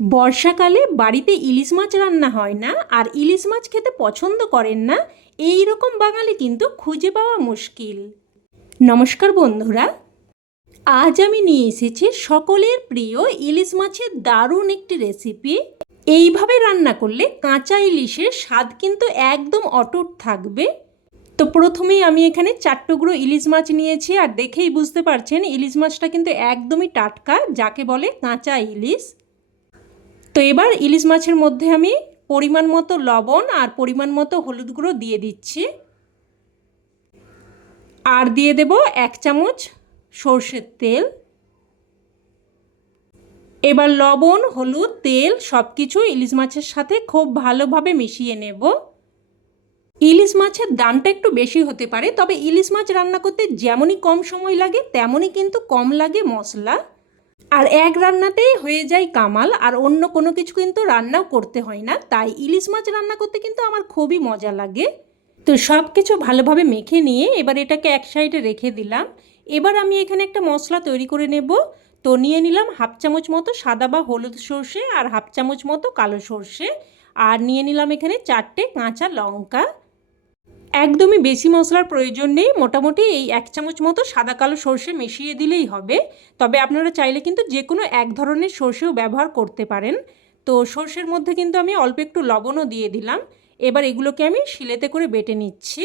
বর্ষাকালে বাড়িতে ইলিশ মাছ রান্না হয় না, আর ইলিশ মাছ খেতে পছন্দ করেন না, এই রকম বাঙালি কিন্তু খুঁজে পাওয়া মুশকিল। নমস্কার বন্ধুরা, আজ আমি নিয়ে এসেছি সকলের প্রিয় ইলিশ মাছের দারুণ একটি রেসিপি। এইভাবে রান্না করলে কাঁচা ইলিশের স্বাদ কিন্তু একদম অটুট থাকবে। তো প্রথমেই আমি এখানে চার টুকরো ইলিশ মাছ নিয়েছি, আর দেখেই বুঝতে পারছেন ইলিশ মাছটা কিন্তু একদমই টাটকা, যাকে বলে কাঁচা ইলিশ। তো এবার ইলিশ মাছের মধ্যে আমি পরিমাণ মতো লবণ আর পরিমাণ মতো হলুদ গুঁড়ো দিয়ে দিচ্ছি। আর দিয়ে দেব এক চামচ সর্ষের তেল। এবার লবণ, হলুদ, তেল সব কিছু ইলিশ মাছের সাথে খুব ভালোভাবে মিশিয়ে নেব। ইলিশ মাছের দামটা একটু বেশি হতে পারে, তবে ইলিশ মাছ রান্না করতে যেমনই কম সময় লাগে, তেমনই কিন্তু কম লাগে মশলা। আর এক রান্নাতেই হয়ে যায় কামাল, আর অন্য কোনো কিছু কিন্তু রান্নাও করতে হয় না। তাই ইলিশ মাছ রান্না করতে কিন্তু আমার খুবই মজা লাগে। তো সব কিছু ভালোভাবে মেখে নিয়ে এবার এটাকে এক সাইডে রেখে দিলাম। এবার আমি এখানে একটা মশলা তৈরি করে নেব। তো নিয়ে নিলাম হাফ চামচ মতো সাদা বা হলুদ সর্ষে আর হাফ চামচ মতো কালো সর্ষে। আর নিয়ে নিলাম এখানে চারটে কাঁচা লঙ্কা। একদমই বেশি মশলার প্রয়োজন নেই। মোটামুটি এই এক চামচ মতো সাদা কালো সর্ষে মিশিয়ে দিলেই হবে। তবে আপনারা চাইলে কিন্তু যে কোনো এক ধরনের সর্ষেও ব্যবহার করতে পারেন। তো সর্ষের মধ্যে কিন্তু আমি অল্প একটু লবণও দিয়ে দিলাম। এবার এগুলোকে আমি শিলেতে করে বেটে নিচ্ছি।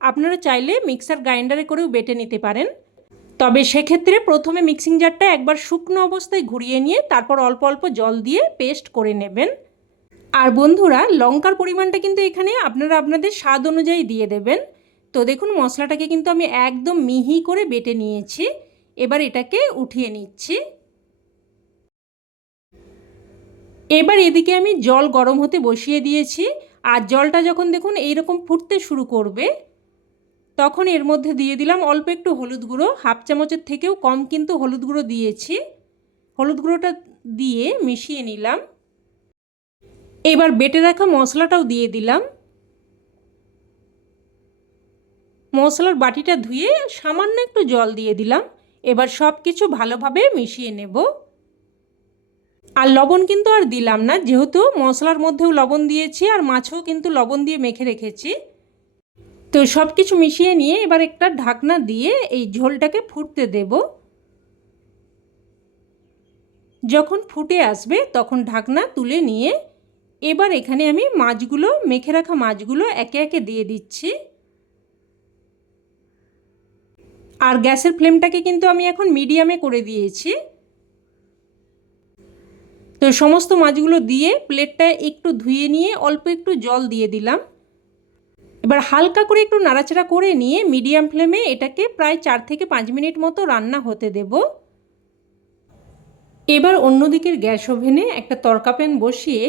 আপনারা চাইলে মিক্সার গ্রাইন্ডারে করেও বেটে নিতে পারেন। তবে সেক্ষেত্রে প্রথমে মিক্সিং জারটা একবার শুকনো অবস্থায় ঘুরিয়ে নিয়ে তারপর অল্প অল্প জল দিয়ে পেস্ট করে নেবেন। আর বন্ধুরা, লঙ্কার পরিমাণটা কিন্তু এখানে আপনারা আপনাদের স্বাদ অনুযায়ী দিয়ে দেবেন। তো দেখুন, মশলাটাকে কিন্তু আমি একদম মিহি করে বেটে নিয়েছি। এবার এটাকে উঠিয়ে নিচ্ছি। এবার এদিকে আমি জল গরম হতে বসিয়ে দিয়েছি। আর জলটা যখন দেখুন, এইরকম ফুটতে শুরু করবে, তখন এর মধ্যে দিয়ে দিলাম অল্প একটু হলুদ গুঁড়ো। হাফ চামচের থেকেও কম কিন্তু হলুদ গুঁড়ো দিয়েছি। হলুদ গুঁড়োটা দিয়ে মিশিয়ে নিলাম। এবার বেটে রাখা মশলাটাও দিয়ে দিলাম। মশলার বাটিটা ধুয়ে সামান্য একটু জল দিয়ে দিলাম। এবার সব কিছু ভালোভাবে মিশিয়ে নেব। আর লবণ কিন্তু আর দিলাম না, যেহেতু মশলার মধ্যেও লবণ দিয়েছি আর মাছও কিন্তু লবণ দিয়ে মেখে রেখেছি। তো সব কিছু মিশিয়ে নিয়ে এবার একটা ঢাকনা দিয়ে এই ঝোলটাকে ফুটতে দেব। যখন ফুটে আসবে তখন ঢাকনা তুলে নিয়ে এবার এখানে আমি মাছগুলো, মেখে রাখা মাছগুলো একে একে দিয়ে দিচ্ছি। আর গ্যাসের ফ্লেমটাকে কিন্তু আমি এখন মিডিয়ামে করে দিয়েছি। তো সমস্ত মাছগুলো দিয়ে প্লেটটা একটু ধুয়ে নিয়ে অল্প একটু জল দিয়ে দিলাম। এবার হালকা করে একটু নাড়াচাড়া করে নিয়ে মিডিয়াম ফ্লেমে এটাকে প্রায় চার থেকে পাঁচ মিনিট মতো রান্না হতে দেব। এবার অন্যদিকের গ্যাস ওভেনে একটা তরকা প্যান বসিয়ে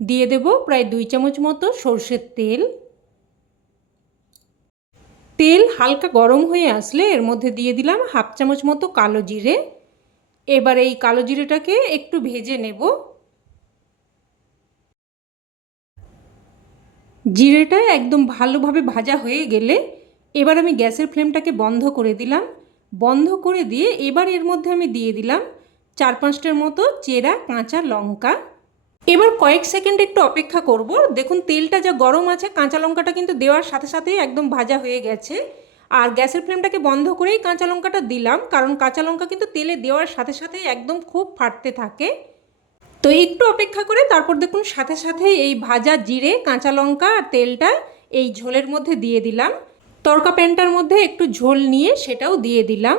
দিয়ে দেব প্রায় দুই চামচ মতো সর্ষের তেল। তেল হালকা গরম হয়ে আসলে এর মধ্যে দিয়ে দিলাম হাফ চামচ মতো কালো জিরে। এবার এই কালো জিরেটাকে একটু ভেজে নেব। জিরেটা একদম ভালোভাবে ভাজা হয়ে গেলে এবার আমি গ্যাসের ফ্লেমটাকে বন্ধ করে দিলাম। বন্ধ করে দিয়ে এবার এর মধ্যে আমি দিয়ে দিলাম চার পাঁচটার মতো চেরা কাঁচা লঙ্কা। এবার কয়েক সেকেন্ড একটু অপেক্ষা করব। দেখুন, তেলটা যা গরম আছে, কাঁচা লঙ্কাটা কিন্তু দেওয়ার সাথে সাথেই একদম ভাজা হয়ে গেছে। আর গ্যাসের ফ্লেমটাকে বন্ধ করেই কাঁচা লঙ্কাটা দিলাম, কারণ কাঁচা লঙ্কা কিন্তু তেলে দেওয়ার সাথে সাথে একদম খুব ফাটতে থাকে। তো একটু অপেক্ষা করে, তারপর দেখুন, সাথে সাথে এই ভাজা জিরে, কাঁচা লঙ্কা আর তেলটা এই ঝোলের মধ্যে দিয়ে দিলাম। তরকা প্যানটার মধ্যে একটু ঝোল নিয়ে সেটাও দিয়ে দিলাম।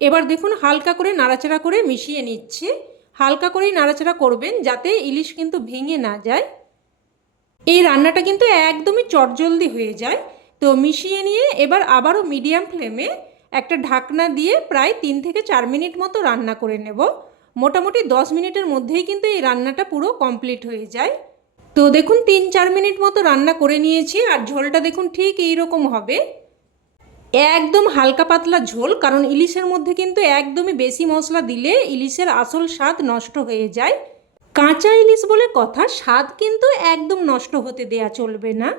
এবার দেখুন, হালকা করে নাড়াচাড়া করে মিশিয়ে নিচ্ছে। হালকা করেই নাড়াচাড়া করবেন যাতে ইলিশ কিন্তু ভেঙে না যায়। এই রান্নাটা কিন্তু একদমই চটজলদি হয়ে যায়। তো মিশিয়ে নিয়ে এবার আবারও মিডিয়াম ফ্লেমে একটা ঢাকনা দিয়ে প্রায় তিন থেকে চার মিনিট মতো রান্না করে নেব। মোটামুটি দশ মিনিটের মধ্যেই কিন্তু এই রান্নাটা পুরো কমপ্লিট হয়ে যায়। তো দেখুন, তিন চার মিনিট মতো রান্না করে নিয়েছি আর ঝোলটা দেখুন ঠিক এই রকম হবে। একদম হালকা পাতলা ঝোল, কারণ ইলিশের মধ্যে কিন্তু একদমই বেশি মশলা দিলে ইলিশের আসল স্বাদ নষ্ট হয়ে যায়। কাঁচা ইলিশ বলে কথা, স্বাদ কিন্তু একদম নষ্ট হতে দেয়া চলবে না।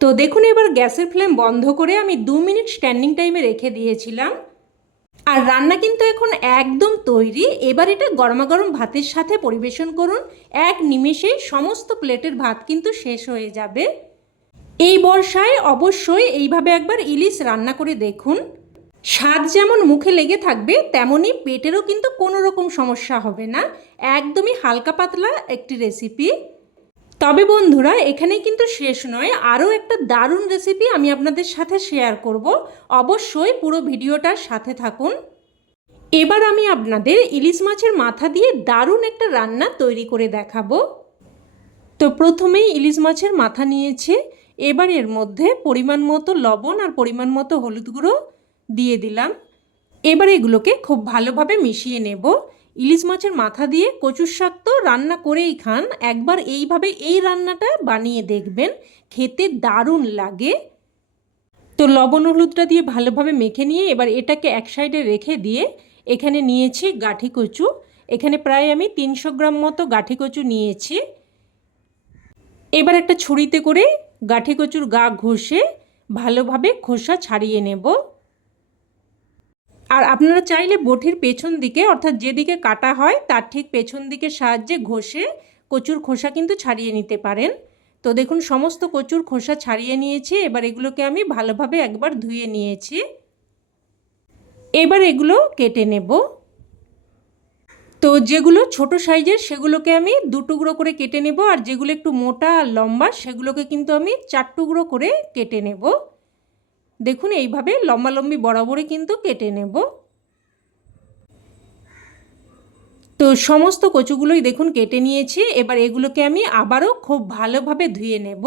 তো দেখুন এবার গ্যাসের ফ্লেম বন্ধ করে আমি দু মিনিট স্ট্যান্ডিং টাইমে রেখে দিয়েছিলাম। আর রান্না কিন্তু এখন একদম তৈরি। এবার এটা গরমাগরম ভাতের সাথে পরিবেশন করুন। এক নিমেষে সমস্ত প্লেটের ভাত কিন্তু শেষ হয়ে যাবে। এই বর্ষায় অবশ্যই এইভাবে একবার ইলিশ রান্না করে দেখুন। স্বাদ যেমন মুখে লেগে থাকবে তেমনই পেটেরও কিন্তু কোনো রকম সমস্যা হবে না। একদমই হালকা পাতলা একটি রেসিপি তবে বন্ধুরা, এখানেই কিন্তু শেষ নয়, আরও একটা দারুণ রেসিপি আমি আপনাদের সাথে শেয়ার করব। অবশ্যই পুরো ভিডিওটার সাথে থাকুন। এবার আমি আপনাদের ইলিশ মাছের মাথা দিয়ে দারুণ একটা রান্না তৈরি করে দেখাবো। তো প্রথমেই ইলিশ মাছের মাথা নিয়েছে। এবার এর মধ্যে পরিমাণ মতো লবণ আর পরিমাণ মতো হলুদ গুঁড়ো দিয়ে দিলাম। এবার এগুলোকে খুব ভালোভাবে মিশিয়ে নেব। ইলিশ মাছের মাথা দিয়ে কচুর শাক তো রান্না করেই খান। একবার এইভাবে এই রান্নাটা বানিয়ে দেখবেন, খেতে দারুণ লাগে। তো লবণ হলুদটা দিয়ে ভালোভাবে মেখে নিয়ে এবার এটাকে এক সাইডে রেখে দিয়ে এখানে নিয়েছি গাঠি কচু। এখানে প্রায় আমি তিনশো গ্রাম মতো গাঠি কচু নিয়েছি। এবার একটা ছুরিতে করে গাঠি কচুর গা ঘষে ভালোভাবে খোসা ছাড়িয়ে নেব। আর আপনারা চাইলে বটির পেছন দিকে, অর্থাৎ যেদিকে কাটা হয়, তার ঠিক পেছন দিকে সাহায্যে ঘষে কচুর খোসা কিন্তু ছাড়িয়ে নিতে পারেন। তো দেখুন, সমস্ত কচুর খোসা ছাড়িয়ে নিয়েছি। এবার এগুলোকে আমি ভালোভাবে একবার ধুয়ে নিয়েছি। এবার এগুলো কেটে নেব। তো যেগুলো ছোট সাইজের, সেগুলোকে আমি দু টুকরো করে কেটে নেব, আর যেগুলো একটু মোটা আর লম্বা, সেগুলোকে কিন্তু আমি চার টুকরো করে কেটে নেব। দেখুন, এইভাবে লম্বালম্বি বরাবরই কিন্তু কেটে নেব। তো সমস্ত কচুগুলোই দেখুন কেটে নিয়েছি, এবার এগুলোকে আমি আবারও খুব ভালোভাবে ধুয়ে নেব।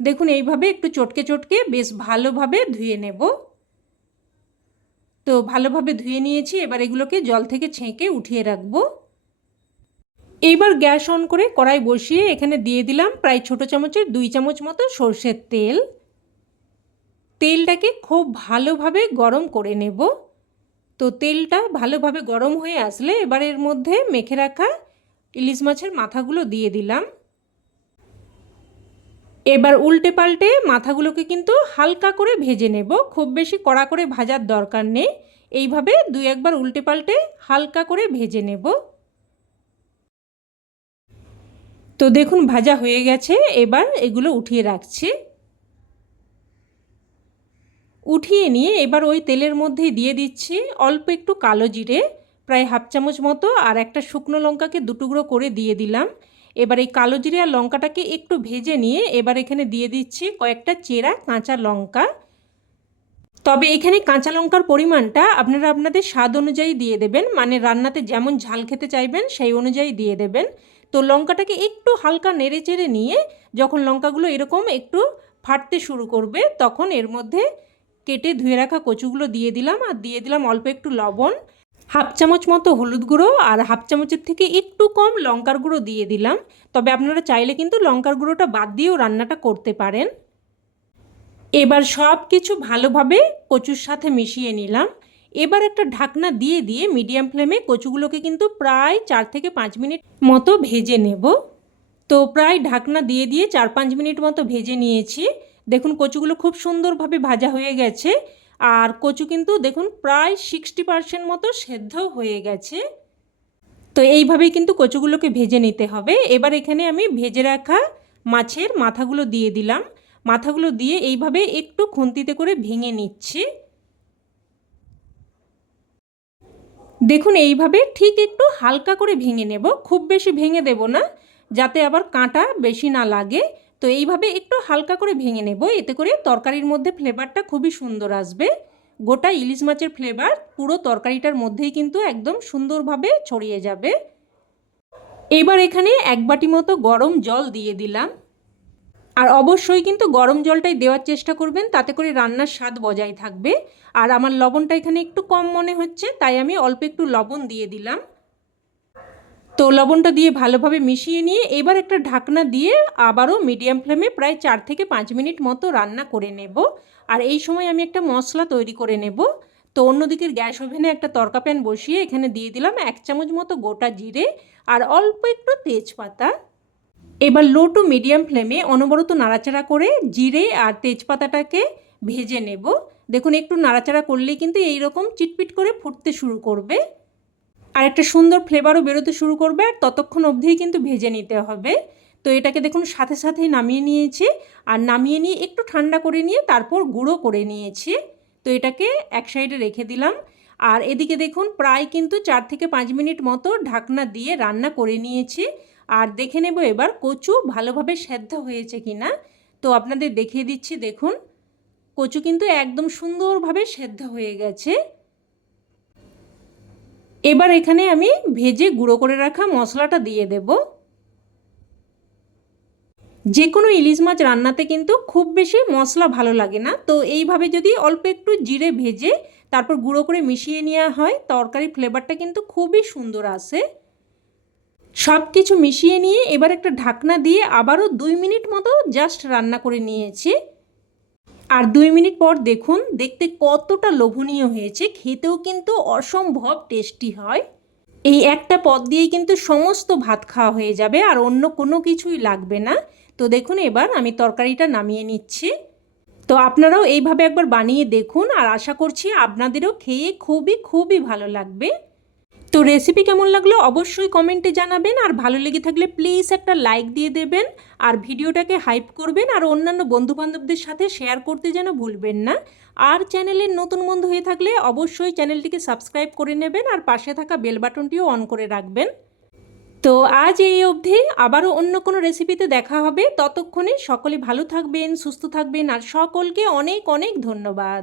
দেখুন, এইভাবে একটু চটকে চটকে বেশ ভালোভাবে ধুয়ে নেব। তো ভালোভাবে ধুয়ে নিয়েছি, এবার এগুলোকে জল থেকে ছেঁকে উঠিয়ে রাখব। এইবার গ্যাস অন করে কড়াই বসিয়ে এখানে দিয়ে দিলাম প্রায় ছোটো চামচের দুই চামচ মতো সর্ষের তেল। তেলটাকে খুব ভালোভাবে গরম করে নেব। তো তেলটা ভালোভাবে গরম হয়ে আসলে এবার এর মধ্যে মেখে রাখা ইলিশ মাছের মাথাগুলো দিয়ে দিলাম। এবার উল্টে পাল্টে মাথাগুলোকে কিন্তু হালকা করে ভেজে নেব। খুব বেশি কড়া করে ভাজার দরকার নেই। এইভাবে দুই একবার উল্টে পাল্টে হালকা করে ভেজে নেব। তো দেখুন, ভাজা হয়ে গেছে। এবার এগুলো উঠিয়ে রাখছি। উঠিয়ে নিয়ে এবার ওই তেলের মধ্যে দিয়ে দিচ্ছি অল্প একটু কালো জিরে, প্রায় হাফ চামচ মতো, আর একটা শুকনো লঙ্কাকে দুটুকরো করে দিয়ে দিলাম। এবার এই কালো জিরে আর লঙ্কাটাকে একটু ভেজে নিয়ে এবার এখানে দিয়ে দিচ্ছি কয়েকটা চেরা কাঁচা লঙ্কা। তবে এখানে কাঁচা লঙ্কার পরিমাণটা আপনারা আপনাদের স্বাদ অনুযায়ী দিয়ে দেবেন মানে রান্নাতে যেমন ঝাল খেতে চাইবেন সেই অনুযায়ী দিয়ে দেবেন। তো লঙ্কাটাকে একটু হালকা নেড়ে চেড়ে নিয়ে যখন লঙ্কাগুলো এরকম একটু ফাটতে শুরু করবে, তখন এর মধ্যে কেটে ধুয়ে রাখা কচুগুলো দিয়ে দিলাম। আর দিয়ে দিলাম অল্প একটু লবণ। হাফ চামচ মতো হলুদ গুঁড়ো আর হাফ চামচের থেকে একটু কম লঙ্কার গুঁড়ো দিয়ে দিলাম। তবে আপনারা চাইলে কিন্তু লঙ্কার গুঁড়োটা বাদ দিয়েও রান্নাটা করতে পারেন। এবার সব কিছু ভালোভাবে কচুর সাথে মিশিয়ে নিলাম। এবার একটা ঢাকনা দিয়ে দিয়ে মিডিয়াম ফ্লেমে কচুগুলোকে কিন্তু প্রায় চার থেকে পাঁচ মিনিট মতো ভেজে নেব। তো প্রায় ঢাকনা দিয়ে দিয়ে চার পাঁচ মিনিট মতো ভেজে নিয়েছি। দেখুন কচুগুলো খুব সুন্দরভাবে ভাজা হয়ে গেছে। আর কচু কিন্তু দেখুন প্রায় সিক্সটি পারসেন্ট মতো সেদ্ধ হয়ে গেছে। তো এইভাবেই কিন্তু কচুগুলোকে ভেজে নিতে হবে। এবার এখানে আমি ভেজে রাখা মাছের মাথাগুলো দিয়ে দিলাম। মাথাগুলো দিয়ে এইভাবে একটু খুন্তিতে করে ভেঙে নিচ্ছি। দেখুন এইভাবে ঠিক একটু হালকা করে ভেঙে নেব। খুব বেশি ভেঙে দেব না, যাতে আবার কাঁটা বেশি না লাগে। তো এইভাবে একটু হালকা করে ভেঙে নেব। এতে করে তরকারির মধ্যে ফ্লেভারটা খুবই সুন্দর আসবে। গোটা ইলিশ মাছের ফ্লেভার পুরো তরকারিটার মধ্যেই কিন্তু একদম সুন্দরভাবে ছড়িয়ে যাবে। এবার এখানে এক বাটি মতো গরম জল দিয়ে দিলাম। আর অবশ্যই কিন্তু গরম জলটাই দেওয়ার চেষ্টা করবেন, তাতে করে রান্নার স্বাদ বজায় থাকবে। আর আমার লবণটা এখানে একটু কম মনে হচ্ছে, তাই আমি অল্প একটু লবণ দিয়ে দিলাম। তো লবণটা দিয়ে ভালোভাবে মিশিয়ে নিয়ে এবার একটা ঢাকনা দিয়ে আবারও মিডিয়াম ফ্লেমে প্রায় চার থেকে পাঁচ মিনিট মতো রান্না করে নেব। আর এই সময় আমি একটা মশলা তৈরি করে নেব। তো অন্যদিকের গ্যাস ওভেনে একটা তরকা প্যান বসিয়ে এখানে দিয়ে দিলাম এক চামচ মতো গোটা জিরে আর অল্প একটু তেজপাতা। এবার লো টু মিডিয়াম ফ্লেমে অনবরত নাড়াচাড়া করে জিরে আর তেজপাতাটাকে ভেজে নেব। দেখুন, একটু নাড়াচাড়া করলেই কিন্তু এই রকম চিটপিট করে ফুটতে শুরু করবে। আর একটা সুন্দর ফ্লেভারও বেরোতে শুরু করবে আর ততক্ষণ অবধিই কিন্তু ভেজে নিতে হবে। তো এটাকে দেখুন সাথে সাথেই নামিয়ে নিয়েছি। আর নামিয়ে নিয়ে একটু ঠান্ডা করে নিয়ে তারপর গুঁড়ো করে নিয়েছি। তো এটাকে এক সাইডে রেখে দিলাম। আর এদিকে দেখুন প্রায় কিন্তু চার থেকে পাঁচ মিনিট মতো ঢাকনা দিয়ে রান্না করে নিয়েছি। আর দেখে নেব এবার কচু ভালোভাবে সেদ্ধ হয়েছে কি না তো আপনাদের দেখিয়ে দিচ্ছি, দেখুন। কচু কিন্তু একদম সুন্দরভাবে সেদ্ধ হয়ে গেছে। এবার এখানে আমি ভেজে গুঁড়ো করে রাখা মশলাটা দিয়ে দেব। যে কোনো ইলিশ মাছ রান্নাতে কিন্তু খুব বেশি মশলা ভালো লাগে না। তো এইভাবে যদি অল্প একটু জিরে ভেজে তারপর গুঁড়ো করে মিশিয়ে নেওয়া হয়, তরকারি ফ্লেভারটা কিন্তু খুবই সুন্দর আসে। সব কিছু মিশিয়ে নিয়ে এবার একটা ঢাকনা দিয়ে আবারও দুই মিনিট মতো জাস্ট রান্না করে নিয়েছি। আর দুই মিনিট পর দেখুন, দেখতে কতটা লোভনীয় হয়েছে, খেতেও কিন্তু অসম্ভব টেস্টি হয়। এই একটা পদ দিয়েই কিন্তু সমস্ত ভাত খাওয়া হয়ে যাবে আর অন্য কোনো কিছুই লাগবে না। তো দেখুন এবার আমি তরকারিটা নামিয়ে নিচ্ছি। তো আপনারাও এইভাবে একবার বানিয়ে দেখুন আর আশা করছি আপনাদেরও খেয়ে খুবই খুবই ভালো লাগবে। তো রেসিপি কেমন লাগল অবশ্যই কমেন্টে জানাবেন। আর ভালো লেগে থাকলে প্লিজ একটা লাইক দিয়ে দেবেন। আর ভিডিওটাকে হাইপ করবেন আর অন্যান্য বন্ধুবান্ধবদের সাথে শেয়ার করতে যেন ভুলবেন না। আর চ্যানেলের নতুন বন্ধু হয়ে থাকলে অবশ্যই চ্যানেলটিকে সাবস্ক্রাইব করে নেবেন আর পাশে থাকা বেল বাটনটিও অন করে রাখবেন। তো আজ এই অবধি আবারও অন্য কোনো রেসিপিতে দেখা হবে। ততক্ষণে সকলে ভালো থাকবেন, সুস্থ থাকবেন আর সকলকে অনেক অনেক ধন্যবাদ।